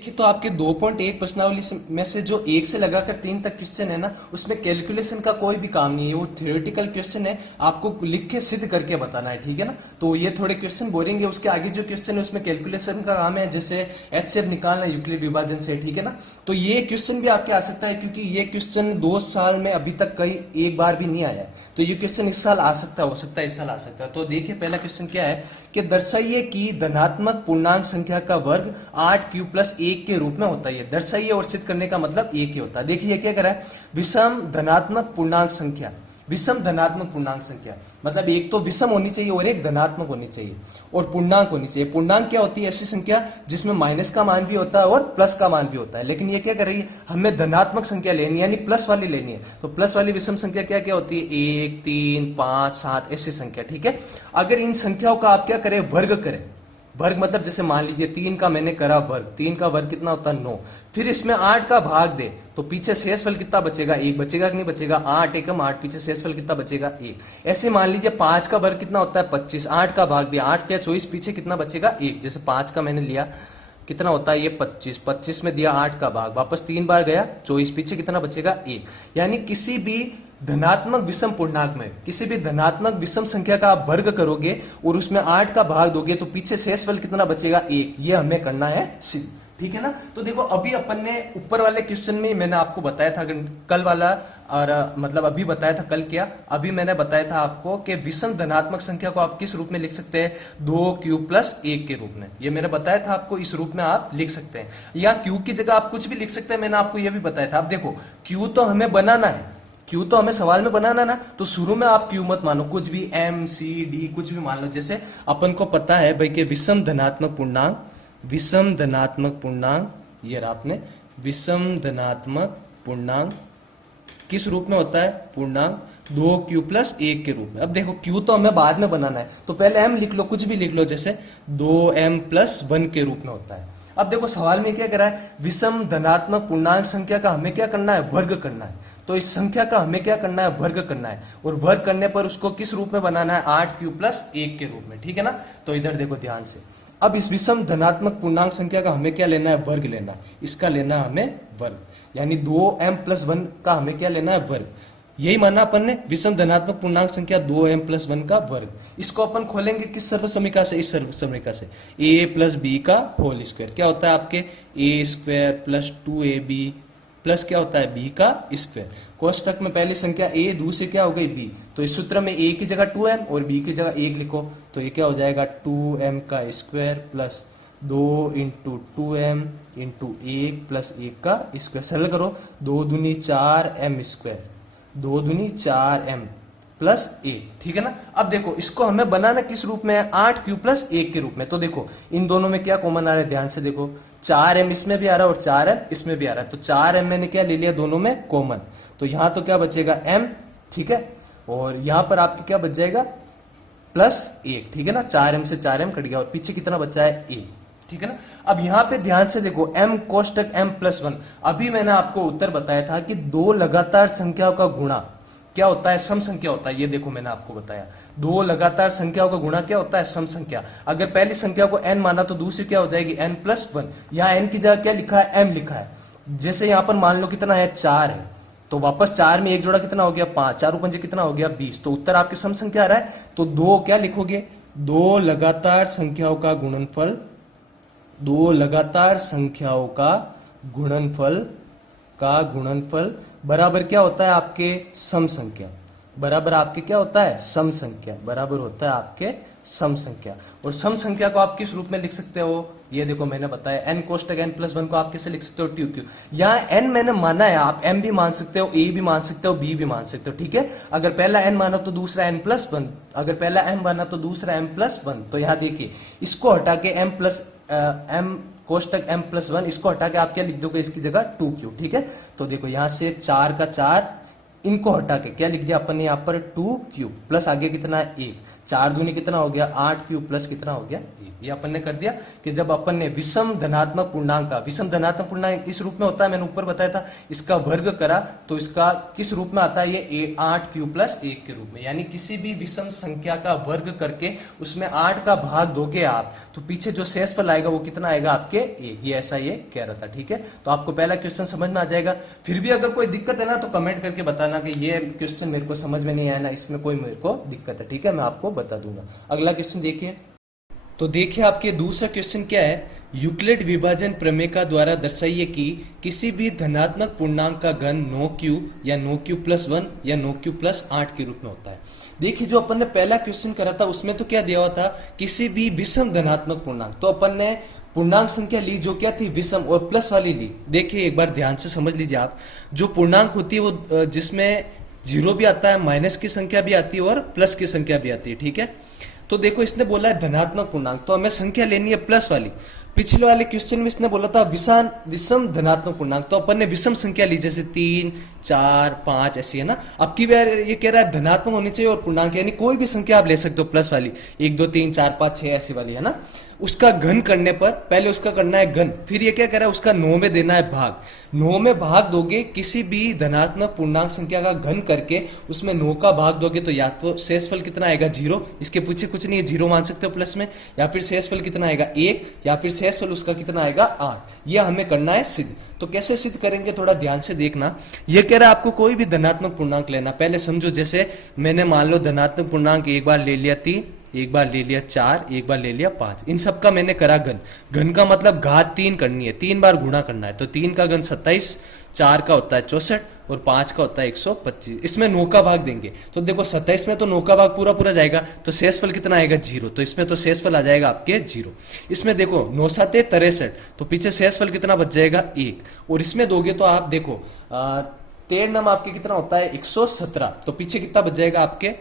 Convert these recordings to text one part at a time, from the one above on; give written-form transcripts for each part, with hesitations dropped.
देखिए, तो आपके 2.1 प्रश्नावली में से जो 1 से लगाकर 3 तक क्वेश्चन है ना, उसमें कैलकुलेशन का कोई भी काम नहीं है। वो थ्योरेटिकल क्वेश्चन है, आपको लिख के सिद्ध करके बताना है, ठीक है ना। तो ये थोड़े क्वेश्चन बोरिंग है। उसके आगे जो क्वेश्चन है उसमें कैलकुलेशन का काम है, जैसे एचसीएफ निकालना यूक्लिड विभाजन से, ठीक है ना। तो ये क्वेश्चन भी आपके आ सकता है, क्योंकि ये क्वेश्चन 2 साल में अभी तक कई एक बार भी नहीं आया है। तो ये क्वेश्चन इस साल आ सकता है, हो सकता है इस साल आ सकता है। तो देखिए, पहला क्वेश्चन क्या है कि दर्शाइए कि धनात्मक पूर्णांक संख्या का वर्ग 8 प्लस 1 के रूप में होता है। दर्शाइए और सिद्ध करने का मतलब एक ही होता है। देखिए क्या करा है, विषम धनात्मक पूर्णांक संख्या। विषम धनात्मक पूर्णांक संख्या मतलब एक तो विषम होनी चाहिए और एक धनात्मक होनी चाहिए और पूर्णांक होनी चाहिए। पूर्णांक क्या होती है? ऐसी संख्या जिसमें माइनस का मान भी होता है और प्लस का मान भी होता है। लेकिन ये क्या कर रही है, हमें धनात्मक संख्या लेनी है, यानी प्लस वाली लेनी है। तो प्लस वाली विषम संख्या क्या क्या होती है? 1, 3, 5, 7 ऐसी संख्या, ठीक है। अगर इन संख्याओं का आप क्या करें, वर्ग करें। वर्ग मतलब जैसे मान लीजिए 3 का मैंने करा वर्ग, 3 का वर्ग कितना होता है? 9। फिर इसमें 8 का भाग दे तो पीछे शेषफल कितना बचेगा? 1 बचेगा कि नहीं बचेगा? 8 एकम 8, पीछे शेषफल कितना बचेगा? 1। ऐसे मान लीजिए 5 का वर्ग कितना होता है? 25। 8 का भाग दिया, 8 क्या 24, पीछे कितना बचेगा? 1। जैसे 5 का मैंने लिया, कितना होता है ये? 25। 25 में दिया 8 का भाग, वापस 3 बार गया 24, पीछे कितना बचेगा? 1। यानी किसी भी धनात्मक विषम पूर्णांक में, किसी भी धनात्मक विषम संख्या का आप वर्ग करोगे और उसमें 8 का भाग दोगे तो पीछे शेषफल कितना बचेगा? 1। ये हमें करना है सिद्ध, ठीक है ना। तो देखो, अभी अपन ने ऊपर वाले क्वेश्चन में मैंने आपको बताया था कल वाला, और मतलब अभी बताया था कल क्या, अभी मैंने बताया था आपको कि विषम धनात्मक संख्या को आप किस रूप में लिख सकते हैं? 2q प्लस 1 के रूप में। ये मैंने बताया था आपको, इस रूप में आप लिख सकते हैं, या q की जगह आप कुछ भी लिख सकते हैं। मैंने आपको यह भी बताया था। अब देखो, q तो हमें बनाना है, क्यू तो हमें सवाल में बनाना ना, तो शुरू में आप क्यू मत मानो, कुछ भी एम सी डी कुछ भी मान लो। जैसे अपन को पता है भाई कि विषम धनात्मक पूर्णांक, विषम धनात्मक पूर्णांक, ये रहा आपने विषम धनात्मक पूर्णांक किस रूप में होता है? पूर्णांक 2q प्लस 1 के रूप में। अब देखो, q तो हमें बाद में बनाना है, तो पहले m लिख लो, कुछ भी लिख लो, जैसे 2m प्लस 1 के रूप में होता है। अब देखो, सवाल में क्या करा है, विषम धनात्मक पूर्णांक संख्या का हमें क्या करना है? वर्ग करना है। तो इस संख्या का हमें क्या करना है? वर्ग करना है। और वर्ग करने पर उसको किस रूप में बनाना है? 8q प्लस 1 के रूप में, ठीक है ना। तो इधर देखो ध्यान से, अब इस विषम धनात्मक पूर्णांक संख्या का हमें क्या लेना है? वर्ग लेना है। इसका लेना है हमें वर्ग, यानी 2m प्लस 1 का हमें क्या लेना है? वर्ग। यही माना अपन ने, विषम धनात्मक पूर्णांक संख्या 2m प्लस 1 का वर्ग। इसको अपन खोलेंगे किस सर्व समीकरण से? इस सर्व समीकरण से, a प्लस बी का होल स्क्वायर। क्या होता है आपके? a square plus 2ab plus क्या होता है? b का स्क्वायर। कोष्टक में पहली संख्या a, दूसरी क्या हो गई? b। तो इस सूत्र में a की जगह 2m और b की जगह 1 लिखो, तो ये क्या हो जाएगा? 2m का square plus 2 into 2m into 1 plus 1 का स्क्वायर। सरल करो, 2 दूनी 4m स्क्वायर, 2 दूनी 4m प्लस 1, ठीक है ना। अब देखो, इसको हमें बनाना किस रूप में है? 8q प्लस 1 के रूप में। तो देखो, इन दोनों में क्या कॉमन आ रहा है? ध्यान से देखो, 4m इसमें भी आ रहा है और 4m इसमें भी आ रहा है। तो 4m मैंने क्या ले लिया? दोनों में कॉमन। तो यहां तो क्या बचेगा? m, ठीक है। और यहां पर आपके क्या बच जाएगा? प्लस 1, ठीक है ना। 4m से 4m कट गया और पीछे कितना बचा है? 1, ठीक है ना। अब यहां पे ध्यान से देखो, m कोष्टक m प्लस 1। अभी मैंने आपको उत्तर बताया था कि दो लगातार संख्याओं का गुणा क्या होता है? सम संख्या होता है। ये देखो, मैंने आपको बताया, दो लगातार संख्याओं का गुणा क्या होता है? सम संख्या। अगर पहली संख्या को n माना तो दूसरी क्या हो जाएगी? n plus 1। यहाँ n की जगह क्या लिखा है? m लिखा है। जैसे यहाँ पर मान लो कितना है? 4 है, तो वापस 4 में एक जोड़ा कितना हो गया? 5। 4 पंजे कितना हो गया? 20। तो उत्तर आपके सम संख्या आ रहा है। तो दो क्या लिखोगे? दो लगातार संख्याओं का गुणनफल, दो लगातार संख्याओं का गुणनफल बराबर क्या होता है? आपके सम संख्या। बराबर आपके क्या होता है? सम संख्या। बराबर होता है आपके सम संख्या। और सम संख्या को आप किस रूप में लिख सकते हो? ये देखो, मैंने बताया, n कोष्टक n प्लस 1 को आप कैसे लिख सकते हो? 2q। यहाँ n मैंने माना है, आप m भी मान सकते हो, a भी मान सकते हो, b भी मान सकते हो, ठीक है। अगर पहला n माना तो दूसरा n प्लस 1, अगर पहला m माना तो दूसरा m प्लस 1। तो यहाँ देखिए, इसको हटा के m plus m कोष्टक m plus 1, इसको हटा के आप क्या लिख दोगे? इसकी जगह 2q, ठीक है। तो देखो, यहां से 4 का 4, इनको हटा के क्या लिख दिया अपन ने? यहाँ पर 2q प्लस आगे कितना है? 1। 4 दूनी कितना हो गया 8 क्यूब प्लस कितना हो गया ये अपन ने कर दिया कि जब अपन ने विषम धनात्मक पूर्णांक का, विषम धनात्मक पूर्णांक इस रूप में होता है, मैंने ऊपर बताया था, इसका वर्ग करा तो इसका किस रूप में आता है ये 8 क्यूब प्लस 1 के रूप में। यानी किसी भी विषम संख्या का वर्ग करके उसमें 8 का भाग दोगे आप तो पीछे जो शेषफल आएगा वो कितना आएगा आपके 1। ये ऐसा ये कह रहा था, ठीक है। तो आपको पहला क्वेश्चन समझ में आ जाएगा। फिर भी अगर कोई दिक्कत है ना तो कमेंट करके बताना कि ये क्वेश्चन मेरे को समझ में नहीं आया ना, इसमें कोई मेरे को दिक्कत है, ठीक है, मैं आपको बता दूंगा। अगला क्वेश्चन देखिए। तो देखिए आपके दूसरा क्वेश्चन क्या है, यूक्लिड विभाजन प्रमेय का द्वारा दर्शाइए कि किसी भी धनात्मक पूर्णांक का घन 9q या 9q प्लस 1 या 9q प्लस 8 के रूप में होता है। देखिए जो अपन ने पहला क्वेश्चन करा था उसमें तो क्या दिया हुआ था, किसी भी विषम धनात्मक पूर्णांक, तो अपन ने पूर्णांक संख्या ली जो क्या थी विषम और प्लस वाली ली। देखिए एक बार ध्यान से समझ लीजिए आप, जो पूर्णांक होती है वो जिसमें जीरो भी आता है, माइनस की संख्या भी आती है और प्लस की संख्या भी आती है, ठीक है। तो देखो इसने बोला है धनात्मक पूर्णांक, तो हमें संख्या लेनी है प्लस वाली। पिछले वाले क्वेश्चन में इसने बोला था विषम धनात्मक पूर्णांक, तो अपन ने विषम संख्या ली जैसे 3, 4, 5 ऐसी है ना। अब की बार ये कह रहा है धनात्मक होनी चाहिए और पूर्णांक, यानी कोई भी संख्या आप ले सकते हो प्लस वाली, 1, 2, 3, 4, 5, 6 ऐसी वाली है ना। उसका घन करने पर पहले उसका करना है घन, फिर ये क्या कह रहा है उसका 9 में देना है भाग। 9 में भाग दोगे किसी भी धनात्मक पूर्णांक संख्या का घन करके उसमें 9 का भाग दोगे तो या तो शेषफल कितना आएगा 0, इसके पीछे कुछ नहीं है 0 मान सकते हो प्लस में, या फिर शेषफल कितना आएगा 1, या फिर शेषफल उसका कितना आएगा 8। यह हमें करना है सिद्ध। तो कैसे सिद्ध करेंगे थोड़ा ध्यान से देखना। यह कह रहा है आपको कोई भी धनात्मक पूर्णांक लेना, पहले समझो जैसे मैंने मान लो धनात्मक पूर्णांक एक बार ले लिया 3, एक बार ले लिया 4, एक बार ले लिया 5, इन सब का मैंने करा घन। घन का मतलब घात 3 करनी है, 3 बार गुणा करना है। तो 3 का घन 27, 4 का होता है 64 और 5 का होता है 125। इसमें 9 का भाग देंगे तो देखो 27 में तो 9 का भाग पूरा पूरा जाएगा, तो शेषफल कितना आएगा 0, तो इसमें तो शेषफल आ जाएगा आपके 0। इसमें देखो 9 7 63, तो पीछे शेषफल कितना बच जाएगा 1, और इसमें दोगे तो आप देखो 13 नम आपके कितना होता है 117, तो पीछे कितना बच जाएगा आपके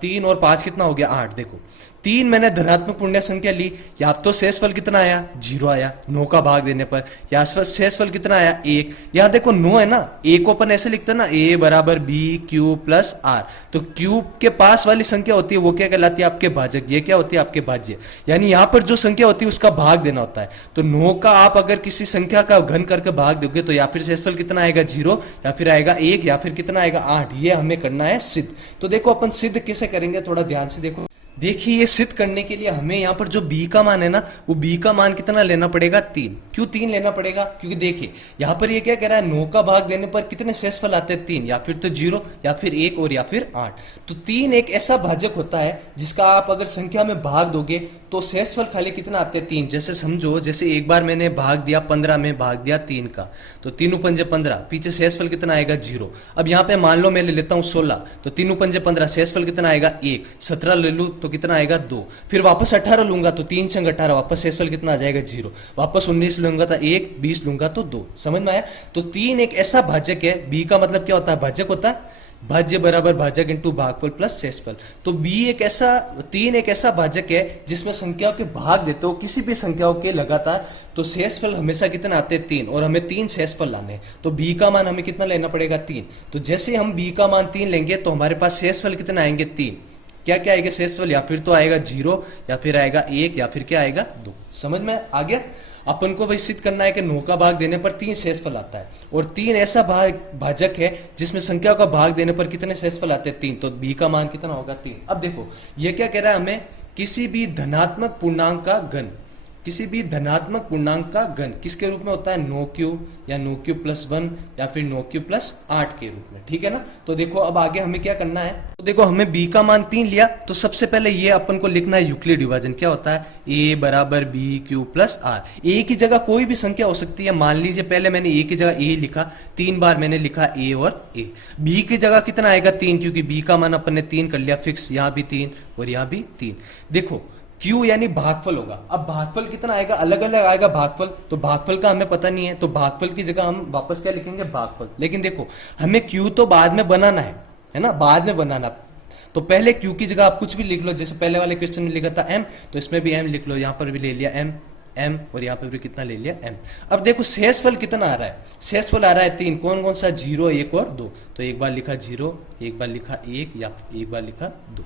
3 और 5 कितना हो गया 8। देखो 3 मैंने धनात्मक पूर्ण संख्या ली, या तो शेषफल कितना आया 0 आया 9 का भाग देने पर, या शेषफल कितना आया 1। यहां देखो 9 है ना, a को अपन ऐसे लिखते हैं ना a बराबर b क्यूब प्लस r, तो क्यूब के पास वाली संख्या होती है वो क्या कहलाती है आपके भाजक, ये क्या होती है आपके भाज्य। यानी यहां पर जो संख्या होती है उसका भाग देना होता है। तो 9 का आप अगर किसी संख्या का घन करके भाग दोगे तो या फिर शेषफल कितना आएगा 0, या फिर आएगा 1, या फिर कितना आएगा 8। ये हमें करना है सिद्ध। तो देखो अपन सिद्ध कैसे करेंगे थोड़ा ध्यान से देखो। देखिए ये सिद्ध करने के लिए हमें यहाँ पर जो b का मान है ना, वो b का मान कितना लेना पड़ेगा 3। क्यों 3 लेना पड़ेगा, क्योंकि देखिए यहाँ पर ये क्या कह रहा है 9 का भाग देने पर कितने शेषफल आते हैं 3, या फिर तो 0, या फिर 1 और या फिर 8। तो 3 एक ऐसा भाजक होता है जिसका आप अगर संख्या में भाग दोगे तो शेषफल खाली कितना आते हैं 3। जैसे समझो जैसे एक बार मैंने भाग दिया 15 में भाग दिया 3 का, तो 3 पंजे 15, पीछे शेषफल कितना आएगा 0। अब यहाँ पे मान लो मैं ले लेता हूँ 16, तो 3 पंजे 15, शेषफल कितना आएगा 1। 17 ले लूँ तो कितना आएगा 2, फिर वापस 18 लूंगा तो 3 संग 18, वापस शेषफल कितना आ जाएगा 0। वापस 19 लूंगा तो 1, 20 लूंगा तो 2। समझ में आया। तो 3 एक ऐसा भाजक है, b का मतलब क्या होता है भाजक होता है, भाज्य बराबर भाजक इंटू भागफल प्लस शेषफल। तो तीन एक ऐसा भाजक है जिसमें संख्याओं के भाग देते हो किसी भी संख्याओं के लगातार, तो शेषफल हमेशा कितना आते हैं 3, और हमें 3 शेषफल लाने हैं। तो b का मान हमें कितना लेना पड़ेगा 3। तो जैसे हम b का मान 3 लेंगे तो हमारे पास शेषफल कितना आएंगे 3। क्या क्या आएगा शेषफल, या फिर तो आएगा 0, या फिर आएगा 1, या फिर क्या आएगा 2। समझ में आ गया। अपन को भाई सिद्ध करना है कि 9 का भाग देने पर 3 शेषफल आता है, और 3 ऐसा भाजक है जिसमें संख्या का भाग देने पर कितने शेषफल आते हैं 3। तो b का मान कितना होगा 3। अब देखो ये क्या कह रहा है हमें, किसी भी धनात्मक पूर्णांक का घन, किसी भी धनात्मक पूर्णांक का घन किसके रूप में होता है 9q या 9q प्लस 1 या फिर 9q प्लस 8 के रूप में, ठीक है ना। तो देखो अब आगे हमें क्या करना है, तो देखो हमें b का मान 3 लिया, तो सबसे पहले ये अपन को लिखना है यूक्लिड विभाजन। क्या होता है a बराबर b cube plus r। a की जगह कोई भी संख्या हो सकती है, मान लीजिए पहले मैंने a की जगह a लिखा, 3 बार मैंने लिखा a और a। b की जगह कितना आएगा 3, क्योंकि b का मान अपन ने 3 कर लिया फिक्स, यहाँ भी 3 और यहाँ भी 3। देखो Q यानी भागफल होगा। अब भागफल कितना आएगा, अलग अलग आएगा भागफल, तो भागफल का हमें पता नहीं है, तो भागफल की जगह हम वापस क्या लिखेंगे भागफल। लेकिन देखो हमें Q तो बाद में बनाना है ना, बाद में बनाना। तो पहले Q की जगह आप कुछ भी लिख लो, जैसे पहले वाले क्वेश्चन में लिखा था M, तो इसमें भी M लिख लो, यहाँ पर भी ले लिया M और यहाँ पर भी कितना ले लिया M। अब देखो शेषफल कितना आ रहा है, शेषफल आ रहा है 3, कौन कौन सा 0, 1 और 2। तो एक बार लिखा 0, एक बार लिखा 1, या एक बार लिखा 2,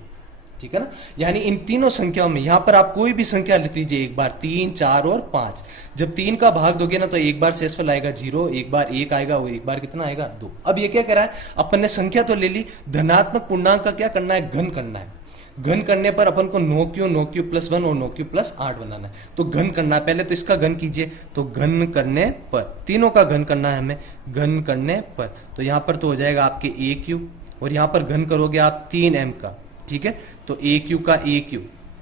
ठीक है ना। यानी इन तीनों संख्याओं में यहां पर आप कोई भी संख्या लिख लीजिए एक बार, 3, 4 और 5। जब 3 का भाग दोगे ना तो एक बार शेषफल आएगा 0, एक बार 1 आएगा, वो एक बार कितना आएगा 2। अब ये क्या कह रहा है, अपन ने संख्या तो ले ली, धनात्मक पूर्णांक का क्या करना है, घन करना है। घन करने पर अपन को 9q प्लस 1 और 9q प्लस 8 बनाना है। तो घन करना है, पहले तो इसका घन कीजिए। तो घन करने पर, तीनों का घन करना है हमें, घन करने पर तो यहां पर तो हो जाएगा आपके aq, और यहां पर घन करोगे आप 3m का, ठीक है। तो aq का aq,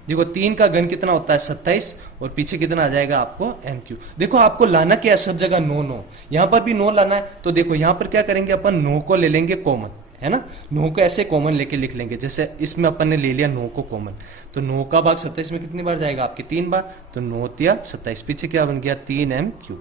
देखो 3 का घन कितना होता है 27, और पीछे कितना आ जाएगा आपको mq। देखो आपको लाना क्या है, सब जगह 9 9, यहां पर भी 9 लाना है। तो देखो यहां पर क्या करेंगे अपन, 9 को ले लेंगे कॉमन, है ना। 9 को ऐसे कॉमन लेके लिख लेंगे, जैसे इसमें अपन ने ले लिया 9 को कॉमन। तो 9 का भाग 27 में कितनी बार जाएगा आपके, 3 बार। तो 9 तिया 27, पीछे क्या बन गया 3mq।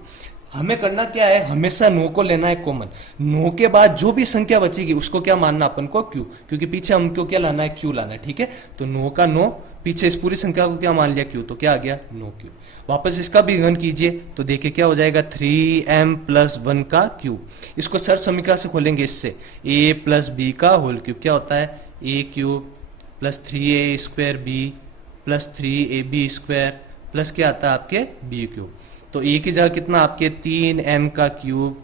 हमें करना क्या है, हमेशा 9 को लेना है कॉमन। 9 के बाद जो भी संख्या बचेगी उसको क्या मानना अपन को, q, क्योंकि पीछे हमको क्या लाना है, q लाना है, ठीक है। तो 9 का 9, पीछे इस पूरी संख्या को क्या मान लिया, q, तो क्या आ गया 9q। वापस इसका भी घन कीजिए तो देखिए क्या हो जाएगा, 3m प्लस 1 का क्यूब। इसको सर समीकरण से खोलेंगे, इससे a प्लस बी का होल क्यूब क्या होता है, a cube plus 3a square b plus 3ab square plus क्या आता है आपके b क्यूब। तो a की जगह कितना आपके 3m का क्यूब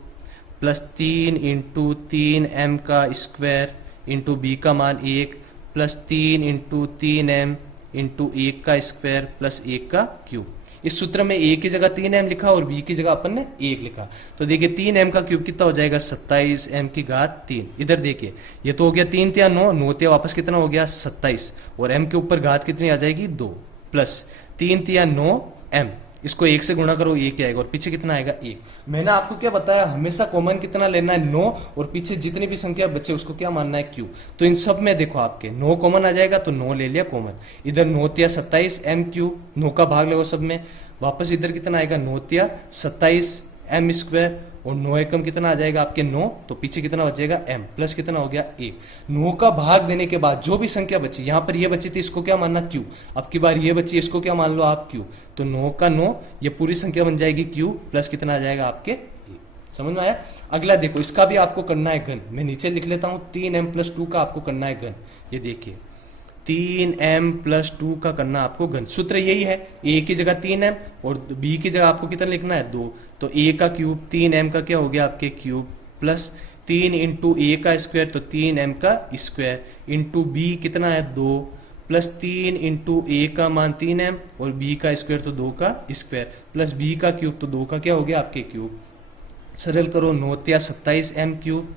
प्लस 3 इंटू 3m का स्क्वायर इंटू b का मान 1 प्लस 3 इंटू 3m इंटू 1 का स्क्वायर प्लस 1 का क्यूब। इस सूत्र में a की जगह 3m लिखा और b की जगह अपन ने 1 लिखा। तो देखिए 3m का क्यूब कितना हो जाएगा 27, m की घात 3। इधर देखिए ये तो हो गया 3 तिया 9, 9 तिया वापस कितना हो गया 27, और m के ऊपर घात कितनी आ जाएगी 2, प्लस 3 तिया 9 m, इसको 1 से गुणा करो 1 आएगा, और पीछे कितना आएगा 1। मैंने आपको क्या बताया, हमेशा कॉमन कितना लेना है 9, और पीछे जितनी भी संख्या बचे उसको क्या मानना है q। तो इन सब में देखो आपके 9 कॉमन आ जाएगा, तो 9 ले लिया कॉमन। इधर 9 तिया 27 mq, 9 का भाग लगो सब में, वापस इधर कितना आएगा 9 तिया 27 m स्क्वायर, और 9 एकम कितना आ जाएगा आपके 9, तो पीछे कितना बचेगा m, प्लस कितना हो गया 1। 9 का भाग देने के बाद जो भी संख्या बची, यहां पर ये बची थी इसको क्या मानना q, अब की बार ये बची इसको क्या मान लो आप q। तो 9 का 9, ये पूरी संख्या बन जाएगी q, प्लस कितना आ जाएगा आपके 1। समझ में आया। अगला देखो, इसका भी आपको करना है घन। मैं नीचे लिख लेता हूं, 3m प्लस 2 का आपको करना है घन। ये देखिए 3m प्लस 2 का करना आपको घन। सूत्र यही है, a की जगह 3m और b की जगह आपको कितना लिखना है 2। तो a का क्यूब 3m का क्या हो गया आपके क्यूब, प्लस 3 इंटू a का स्क्वायर, तो 3m का स्क्वायर इंटू b कितना है 2, प्लस 3 इंटू a का मान 3m और b का स्क्वायर तो 2 का स्क्वायर, प्लस b का क्यूब तो 2 का क्या हो गया आपके क्यूब। सरल करो 9 तिया 27 m क्यूब।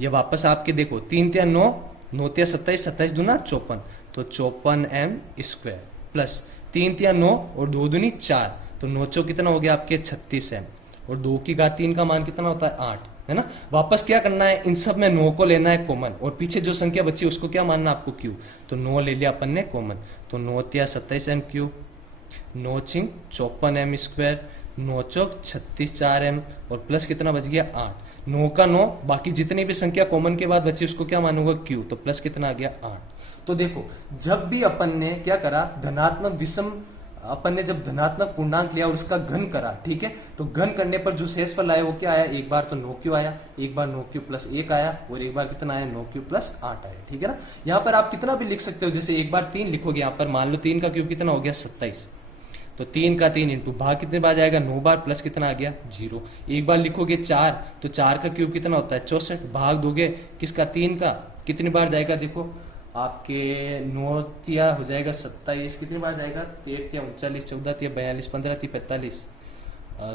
ये वापस आपके देखो 3 तिया 9, 9 तिया 27, 27 दूना 54, तो 54m स्क्वायर, प्लस 3 तिया 9 और 2 दूनी 4, तो 9 चौ कितना हो गया आपके 36m, और 2 की घात 3 का मान कितना होता है 8, है ना। वापस क्या करना है, इन सब में 9 को लेना है कॉमन, और पीछे जो संख्या बची उसको क्या मानना आपको q। तो 9 ले लिया अपन ने कॉमन, तो 9 तिया 27m क्यूब, 9 छिंग 54m स्क्वायर, 9 चौक 36 4m, और प्लस कितना बच गया 8। 9 का 9, बाकी जितनी भी संख्या कॉमन के बाद बची उसको क्या मानूंगा q, तो प्लस कितना आ गया 8। तो देखो जब भी अपन ने क्या करा, धनात्मक विषम, अपन ने जब धनात्मक पूर्णांक लिया और उसका घन करा, ठीक है, तो घन करने पर जो शेषफल आया वो क्या आया, एक बार तो 9q आया, एक बार 9q प्लस 1 आया, और एक बार कितना आया 9q प्लस 8 आया, ठीक है ना। यहाँ पर आप कितना भी लिख सकते हो, जैसे एक बार 3 लिखोगे, यहाँ पर मान लो 3 का क्यूब कितना हो गया 27, तो 3 का 3 इंटू भाग कितने बार जाएगा 9 बार, प्लस कितना आ गया 0। एक बार लिखोगे 4, तो 4 का क्यूब कितना होता है 64, भाग दोगे किसका 3 का, कितनी बार जाएगा देखो आपके 9 तिया हो जाएगा 27, कितनी बार जाएगा 13 तिया 39, 14 तिया 42, 15 तिया 45,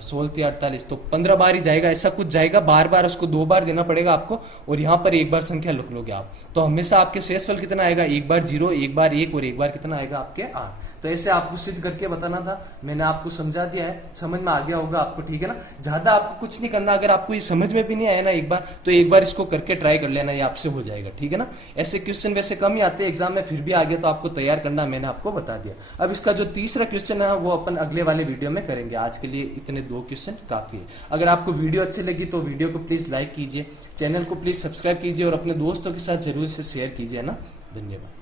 16 तिया 48, तो 15 बार ही जाएगा, ऐसा कुछ जाएगा। बार बार उसको 2 बार देना पड़ेगा आपको, और यहाँ पर एक बार संख्या लिख लोगे आप, तो हमेशा आपके शेषफल कितना आएगा, एक बार 0, एक बार 1, और एक बार कितना आएगा आपके 8। तो ऐसे आपको सिद्ध करके बताना था, मैंने आपको समझा दिया है, समझ में आ गया होगा आपको, ठीक है ना। ज्यादा आपको कुछ नहीं करना, अगर आपको ये समझ में भी नहीं आया ना एक बार, तो एक बार इसको करके ट्राई कर लेना, ये आपसे हो जाएगा, ठीक है ना। ऐसे क्वेश्चन वैसे कम ही आते हैं एग्जाम में, फिर भी आ गया तो आपको तैयार करना मैंने आपको बता दिया। अब इसका जो तीसरा क्वेश्चन है वो अपन अगले वाले वीडियो में करेंगे, आज के लिए इतने 2 क्वेश्चन काफी है। अगर आपको वीडियो अच्छी लगी तो वीडियो को प्लीज लाइक कीजिए, चैनल को प्लीज सब्सक्राइब कीजिए, और अपने दोस्तों के साथ जरूर से शेयर कीजिए ना। धन्यवाद।